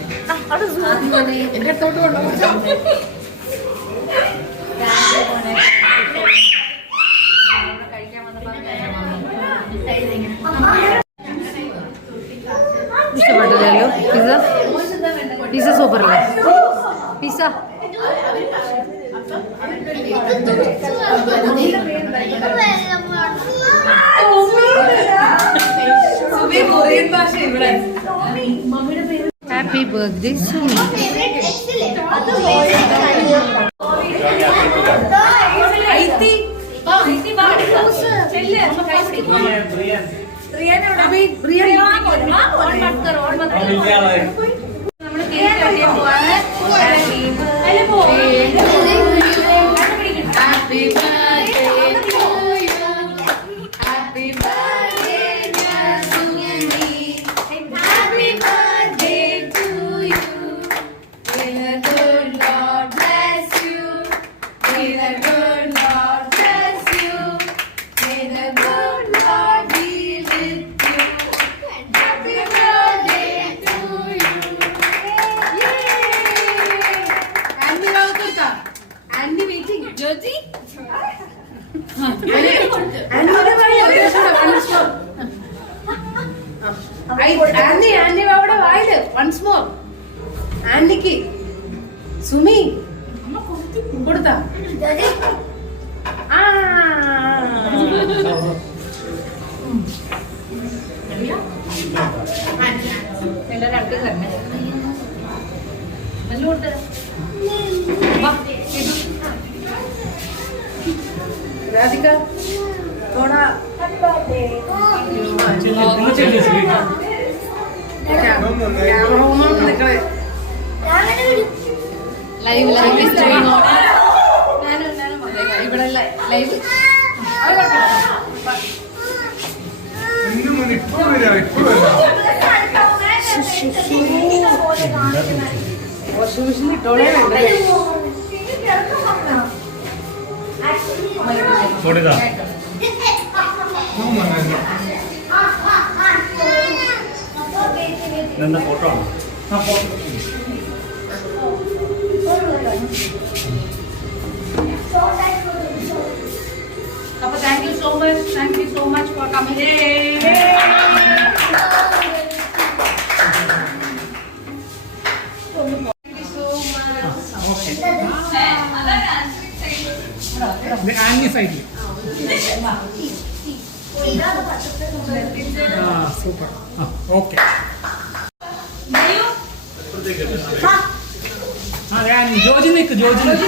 എന്റെ അടുത്തോട്ട് കൊണ്ടുപോകും. ഇഷ്ടപ്പെട്ടല്ലോ പിസ്സ? പിസ്സ സൂപ്പർ അല്ലേ? Pizza happy birthday Sumi. Once more ആൻഡിക്ക് സുമി കൊടുത്താ എല്ലാരും അടുത്ത് തന്നെ രാധിക थोड़ा ലൈവ് ലൈവ് ഇവിടെ ലൈവ് വാഷിംഗ് മെഷീൻ ഇട്ടോളേ ഫോട്ടോ ആണ്. അപ്പൊ thank you so much for coming. Aunty സൈഡിൽ സൂപ്പർ. ഓക്കെ ജോജി നിക്ക് ജോജി നിക്ക്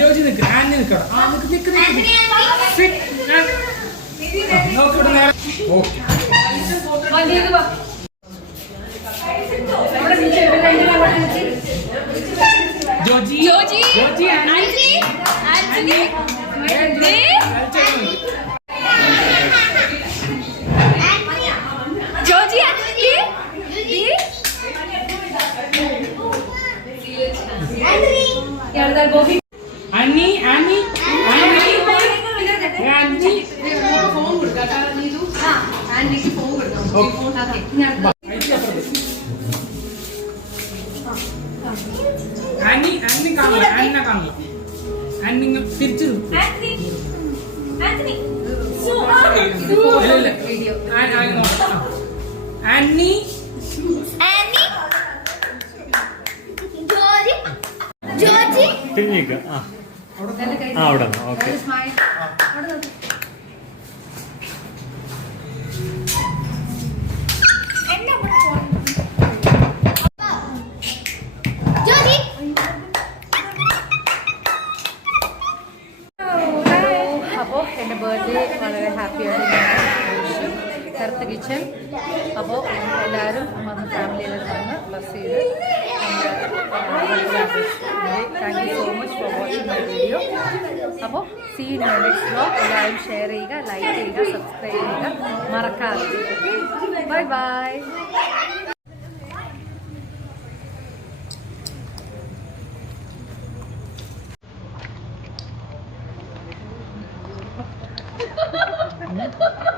ജോജി നിക്ക് ആന്റി നിക്കണം. നിക്ക് നോക്കിവിടെ നേരെ. Okay Joji Joji Joji aunty aunty Joji aunty aunty aunty phone കൊടുക്കാം ആന്റിക്ക് ഫോൺ കൊടുക്കാം. ആന്റി ആന്റി കാണില്ല ആന്റിനെ കാണില്ല. ആന്റി തിരിച്ചു ആന്റി തിരിഞ്ഞേക്ക്. അവിടെ ഓക്കെ. അപ്പോൾ എൻ്റെ ബർത്ത്ഡേ വളരെ ഹാപ്പിയായിട്ട് കറുത്ത കിച്ചൺ. അപ്പോൾ എല്ലാവരും വന്ന് ഫാമിലിയിലൊക്കെ വന്ന് ബ്ലസ് ചെയ്ത് thank you so much for watching my video. അപ്പോൾ see in my next vlog. എല്ലാവരും ഷെയർ ചെയ്യുക, ലൈക്ക് ചെയ്യുക, സബ്സ്ക്രൈബ് ചെയ്യുക മറക്കാതെ. Bye bye. Mm-hmm.